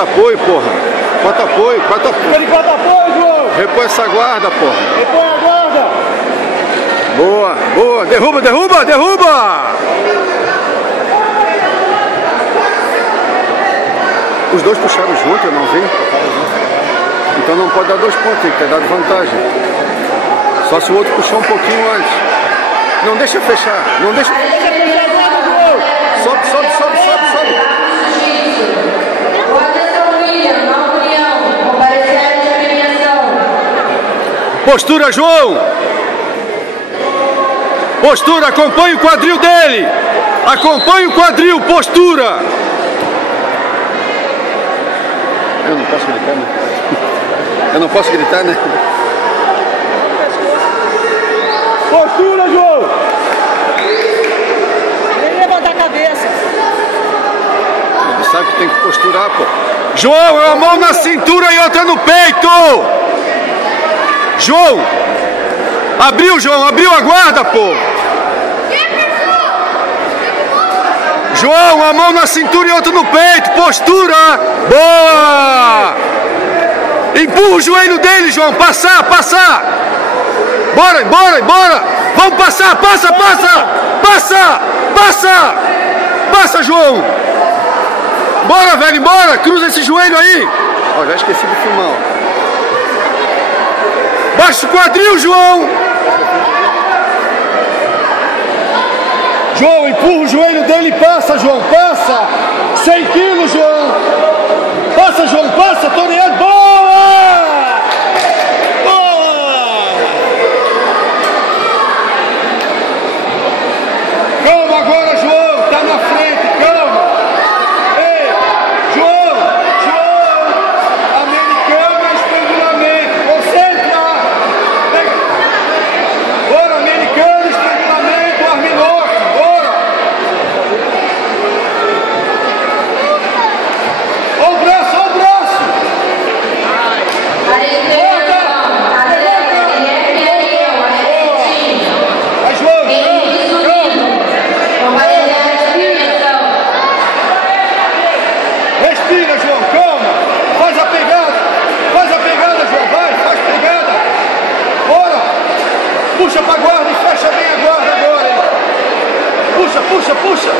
Bota apoio, porra. Bota apoio, bota apoio. Ele bota apoio, João. Repõe essa guarda, porra. Repõe a guarda. Boa, boa. Derruba, derruba, derruba. Os dois puxaram junto, eu não vi. Então não pode dar 2 pontos, tem que ter dado vantagem. Só se o outro puxou um pouquinho antes. Não deixa fechar, não deixa. Sobe, sobe, sobe, sobe, sobe. Postura, João! Postura, acompanhe o quadril dele! Acompanhe o quadril, postura! Eu não posso gritar, né? Eu não posso gritar, né? Postura, João! Nem levantar a cabeça. Ele sabe que tem que posturar, pô. João, uma mão na cintura e outra no peito! João! Abriu, João! Abriu a guarda, pô! João, uma mão na cintura e outra no peito! Postura! Boa! Empurra o joelho dele, João! Passar, passar! Bora, bora, bora! Vamos passar! Passa, passa! Passa! Passa! Passa, João! Bora, velho! Bora! Cruza esse joelho aí! Ó, já esqueci de filmar, ó. Baixa o quadril, João! João, empurra o joelho dele e passa, João, passa! 100 quilos, João! Passa, João, passa, toreando! Boa! Boa! Calma agora, João, tá na frente, calma! Ei, João! João! Americana, estrangulamento, concentra! Bora, americano, estrangulamento, arminoque, bora! Olha o braço, olha o braço! Vai, João, respira, João, calma! Faz a pegada, João, vai, faz pegada! Bora! Puxa pra guarda e fecha bem a guarda agora, hein? Puxa, puxa, puxa!